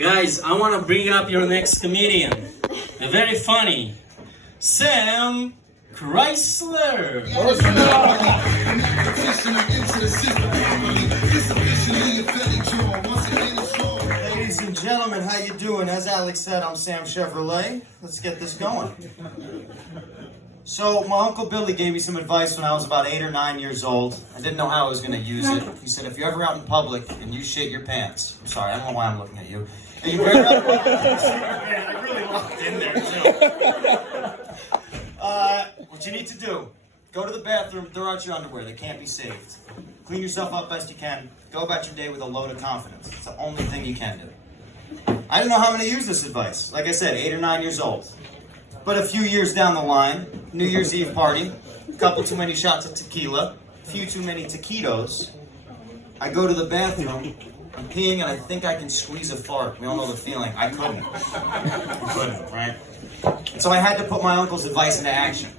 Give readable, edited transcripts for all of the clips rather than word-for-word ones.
Guys, I want to bring up your next comedian. A very funny Sam Chrysler. Ladies and gentlemen, how you doing? As Alex said, I'm Sam Chevrolet. Let's get this going. So, my Uncle Billy gave me some advice when I was about 8 or 9 years old. I didn't know how I was going to use it. He said, if you're ever out in public and you shit your pants, I'm sorry, I don't know why I'm looking at you. And you're ever out in public, man, I really locked in there, too. What you need to do, go to the bathroom, throw out your underwear. They can't be saved. Clean yourself up best you can. Go about your day with a load of confidence. It's the only thing you can do. I didn't know how I'm going to use this advice. Like I said, 8 or 9 years old. But a few years down the line, New Year's Eve party, a couple too many shots of tequila, a few too many taquitos. I go to the bathroom, I'm peeing, and I think I can squeeze a fart. We all know the feeling. I couldn't. Right? And so I had to put my uncle's advice into action.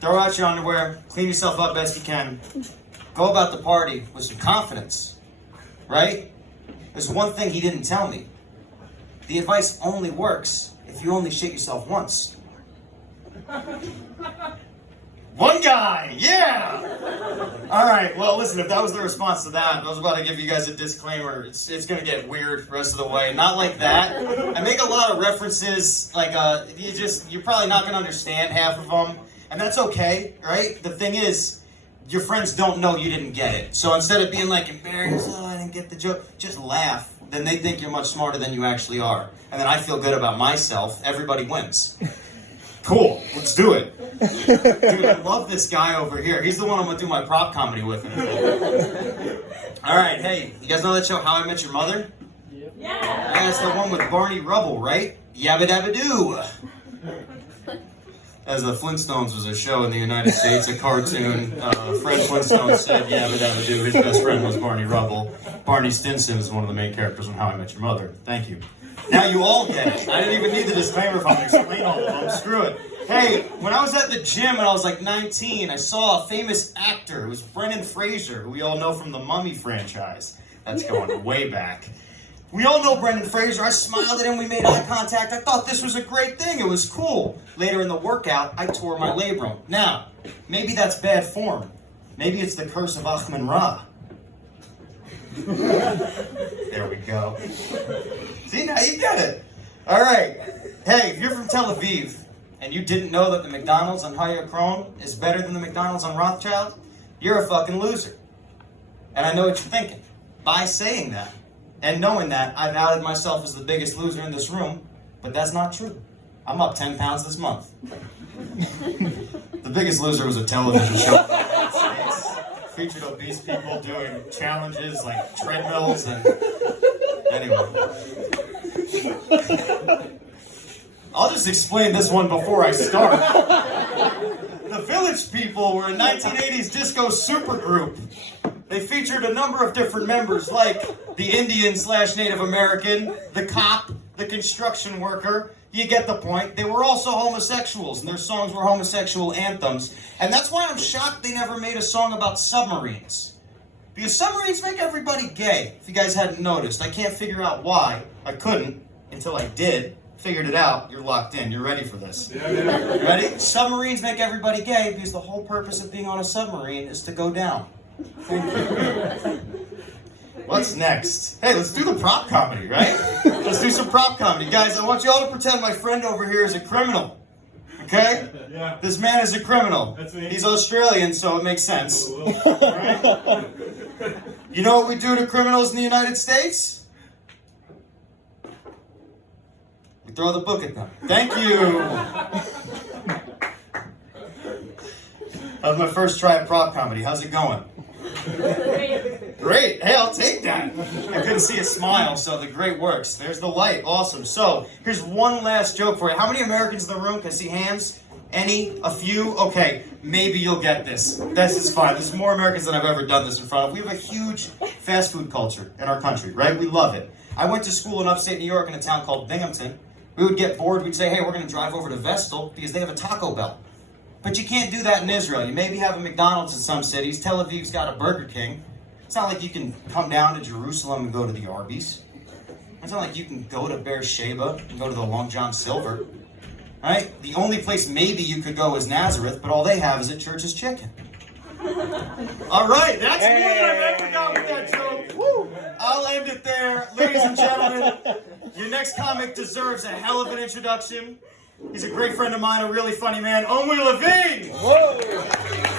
Throw out your underwear, clean yourself up best you can, go about the party with some confidence. Right? There's one thing he didn't tell me. The advice only works if you only shit yourself once. One guy, yeah! Alright, well listen, if that was the response to that, I was about to give you guys a disclaimer. It's gonna get weird the rest of the way. Not like that. I make a lot of references, like, you're probably not gonna understand half of them. And that's okay, right? The thing is, your friends don't know you didn't get it. So instead of being like embarrassed, oh, I didn't get the joke, just laugh. Then they think you're much smarter than you actually are. And then I feel good about myself. Everybody wins. Cool, let's do it. Dude, I love this guy over here. He's the one I'm gonna do my prop comedy with in a minute. All right, hey, you guys know that show, How I Met Your Mother? Yeah. That's the one with Barney Rubble, right? Yabba dabba doo. As the Flintstones was a show in the United States, a cartoon. Fred Flintstone said, "Yabba dabba doo." His best friend was Barney Rubble. Barney Stinson is one of the main characters in How I Met Your Mother. Thank you. Now you all get it. I didn't even need the disclaimer if I'm going to explain all of them. Screw it. Hey, when I was at the gym when I was like 19, I saw a famous actor. It was Brendan Fraser, who we all know from the Mummy franchise. That's going way back. We all know Brendan Fraser. I smiled at him. We made eye contact. I thought this was a great thing. It was cool. Later in the workout, I tore my labrum. Now, maybe that's bad form. Maybe it's the curse of Ahman Ra. There we go. See, now you get it. All right. Hey, if you're from Tel Aviv and you didn't know that the McDonald's on Haya Kron is better than the McDonald's on Rothschild, you're a fucking loser. And I know what you're thinking. By saying that and knowing that, I've outed myself as the biggest loser in this room, but that's not true. I'm up 10 pounds this month. The Biggest Loser was a television show in the United States. Featured obese people doing challenges like treadmills and... Anyway. I'll just explain this one before I start. The Village People were a 1980s disco supergroup. They featured a number of different members like the Indian/Native American, the cop, the construction worker. You get the point. They were also homosexuals, and their songs were homosexual anthems. And that's why I'm shocked they never made a song about submarines. Because submarines make everybody gay, if you guys hadn't noticed. I can't figure out why. I couldn't until I did. Figured it out. You're locked in. You're ready for this. You ready? Submarines make everybody gay because the whole purpose of being on a submarine is to go down. What's next? Hey, let's do the prop comedy, right? Let's do some prop comedy. Guys, I want you all to pretend my friend over here is a criminal. Okay? Yeah. This man is a criminal. That's me. He's Australian, so it makes sense. Right? You know what we do to criminals in the United States? We throw the book at them. Thank you. That was my first try at prop comedy. How's it going? Great. Hey, I'll take that. I couldn't see a smile, so the great works. There's the light. Awesome. So, here's one last joke for you. How many Americans in the room? Can I see hands? Any? A few? Okay, maybe you'll get this. This is fine. There's more Americans than I've ever done this in front of. We have a huge fast food culture in our country, right? We love it. I went to school in upstate New York in a town called Binghamton. We would get bored. We'd say, hey, we're going to drive over to Vestal because they have a Taco Bell. But you can't do that in Israel. You maybe have a McDonald's in some cities. Tel Aviv's got a Burger King. It's not like you can come down to Jerusalem and go to the Arby's. It's not like you can go to Beersheba and go to the Long John Silver. Right? The only place maybe you could go is Nazareth, but all they have is a Church's Chicken. All right, that's more than I've ever got with that joke. Woo. I'll end it there. Ladies and gentlemen, your next comic deserves a hell of an introduction. He's a great friend of mine, a really funny man, Omri Levine. Whoa!